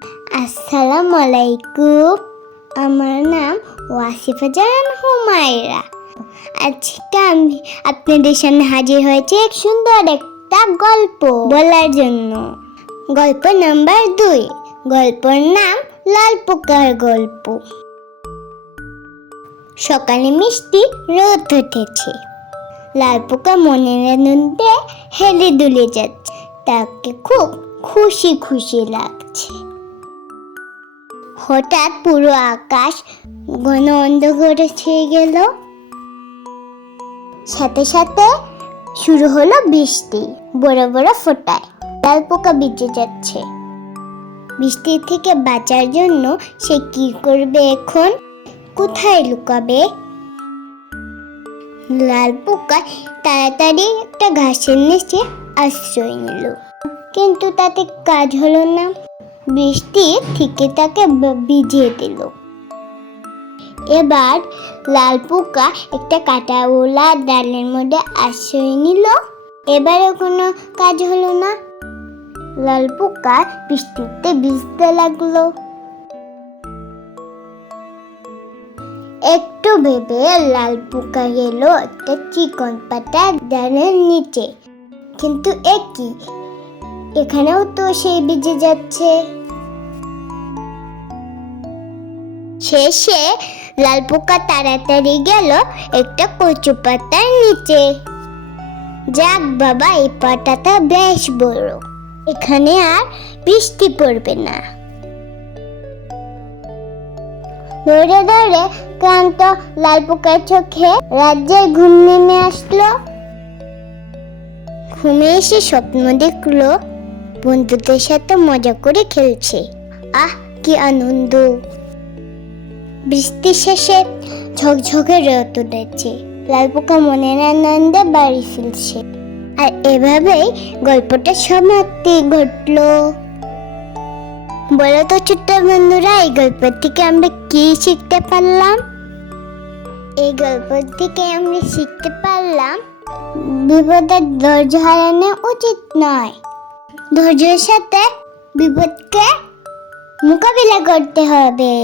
আসসালামু আলাইকুম। আমার নাম ওয়াসিফা জাহান হুমায়রা। আজকে আমি আপনাদের সামনে হাজির হয়েছে এক সুন্দর একটা গল্প বলার জন্য। গল্প নাম্বার 2। গল্পের নাম লাল পোকার গল্প। সকালে মিষ্টি রোদ উঠেছে। লাল পোকা মনের আনন্দে হেলে দুলে যাচ্ছে। তাকে খুব খুশি খুশি লাগছে। হঠাৎ পুরো আকাশ ঘন অন্ধকারে ছেয়ে গেল। সাথে সাথে শুরু হলো বৃষ্টি, বড় বড় ফোঁটায়। লাল পোকা ভিজে যাচ্ছে। বৃষ্টি থেকে বাঁচার জন্য সে কি করবে এখন? কোথায় লুকাবে? লাল পোকা তাড়াতাড়ি একটা ঘাসের নিচে আশ্রয় নিল, কিন্তু তাতে কাজ হলো না। বৃষ্টি থেকে তাকে ভিজিয়ে দিল। এবার লাল পোকা একটা কাঁটাওয়ালা ডালের মধ্যে আশ্রয় নিল। এবারও কোনো কাজ হলো না। লাল পোকা বৃষ্টিতে ভিজতে লাগলো। একটু ভেবে লাল পোকা গেল একটা চিকন পাতা ডালের নিচে। কিন্তু একই, এখানেও তো সে ভিজে যাচ্ছে। শেষে লাল পোকা তাড়াতাড়ি গেল একটা কচু পাতার নিচে। যাক বাবা, এই পাতাটা বেশ বড়, এখানে আর বৃষ্টি পড়বে না। দৌড়ে দৌড়ে ক্লান্ত লাল পোকার চোখে রাজ্যের ঘুম নেমে আসলো। ঘুমে এসে স্বপ্ন দেখলো বন্ধুদের সাথে মজা করে খেলছে। আহ, কি আনন্দ! বৃষ্টি শেষে ঝকঝকে রোদ উঠেছে। লাল পোকা মনের আনন্দে বাড়ি ফিরছে। আর এভাবেই গল্পটা সমাপ্তি ঘটলো। বলো তো ছোট্ট বন্ধুরা, এই গল্প থেকে আমরা কি শিখতে পারলাম? এই গল্প থেকে আমরা শিখতে পারলাম বিপদের ধৈর্য হারানো উচিত নয়। ধৈর্যের সাথে বিপদকে মোকাবিলা করতে হবে।